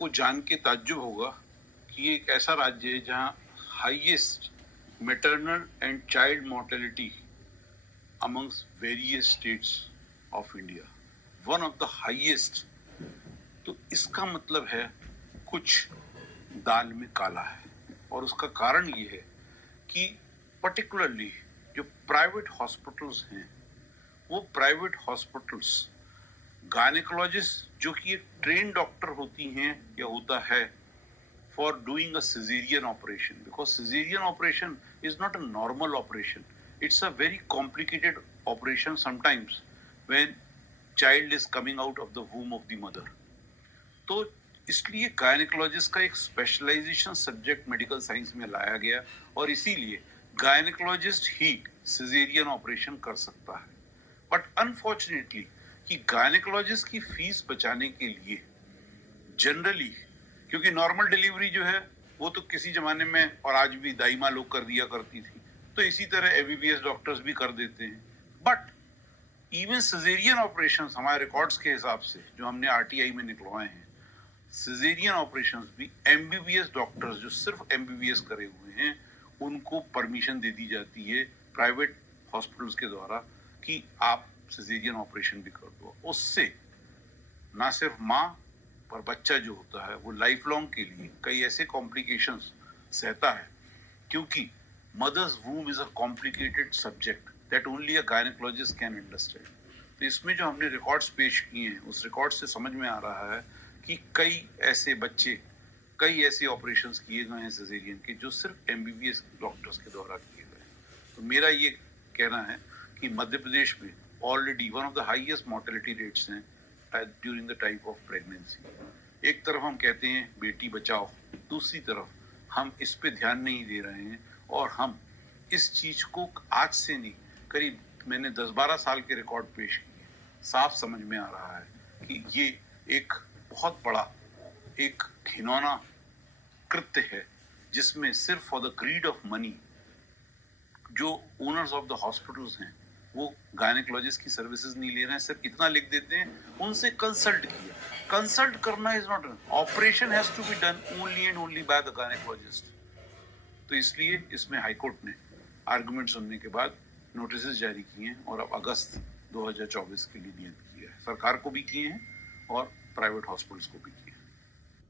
को जान के ताज्जुब होगा कि ये एक ऐसा राज्य है जहां highest maternal and child mortality amongst various states of India, one of the highest. तो इसका मतलब है कुछ दाल में काला है, और उसका कारण ये है कि पर्टिकुलरली जो प्राइवेट हॉस्पिटल्स हैं, वो प्राइवेट हॉस्पिटल्स गायनेकोलॉजिस्ट जो कि एक ट्रेन डॉक्टर होती हैं या होता है for doing a cesarean operation, because cesarean operation is not a normal operation. It's a very complicated operation sometimes when child is coming out of the womb of the mother. तो इसलिए gynaecologist का एक specialisation subject medical science में लाया गया, और इसीलिए gynaecologist ही caesarean operation कर सकता है। बट अनफॉर्चुनेटली कि गायनेकोलॉजिस्ट की फीस बचाने के लिए जनरली, क्योंकि नॉर्मल डिलीवरी जो है वो तो किसी जमाने में और आज भी दाई माँ लोग कर दिया करती थी, तो इसी तरह एमबीबीएस डॉक्टर्स भी कर देते हैं। बट इवन सिजेरियन ऑपरेशंस हमारे रिकॉर्ड्स के हिसाब से जो हमने आरटीआई में निकलवाए हैं, सिजेरियन ऑपरेशंस भी एमबीबीएस डॉक्टर्स जो सिर्फ एमबीबीएस करे हुए हैं उनको परमिशन दे दी जाती है प्राइवेट हॉस्पिटल्स के द्वारा कि आप सिजेरियन ऑपरेशन भी कर दो। उससे ना सिर्फ माँ पर बच्चा जो होता है वो लाइफ लॉन्ग के लिए कई ऐसे कॉम्प्लिकेशंस सहता है, क्योंकि mother's womb is a complicated subject that only a gynaecologist can understand. तो इसमें जो हमने रिकॉर्ड्स पेश किए हैं उस रिकॉर्ड से समझ में आ रहा है कि कई ऐसे बच्चे, कई ऐसे ऑपरेशंस किए गए हैं सिजेरियन के जो सिर्फ एमबीबीएस डॉक्टर्स के द्वारा किए गए। तो मेरा ये कहना है कि मध्य प्रदेश में already one of the highest mortality rates हैं during the time of pregnancy. एक तरफ हम कहते हैं बेटी बचाओ, दूसरी तरफ हम इस पे ध्यान नहीं दे रहे हैं, और हम इस चीज को आज से नहीं, करीब मैंने 10-12 साल के रिकॉर्ड पेश किए, साफ समझ में आ रहा है कि ये एक बहुत बड़ा एक घिनौना कृत्य है जिसमें सिर्फ for the greed of money जो ओनर्स ऑफ द हॉस्पिटल्स हैं वो गायनेकोलॉजिस्ट की सर्विसेज नहीं ले रहे हैं, सिर्फ इतना लिख देते हैं उनसे कंसल्ट किया। कंसल्ट करना is not, operation has to be done only and only by the gynaecologist. तो इसलिए इसमें हाईकोर्ट ने आर्गुमेंट सुनने के बाद नोटिस जारी किए हैं, और अब अगस्त 2024 के लिए नियत किया है, सरकार को भी किए हैं और प्राइवेट हॉस्पिटल्स को भी किए।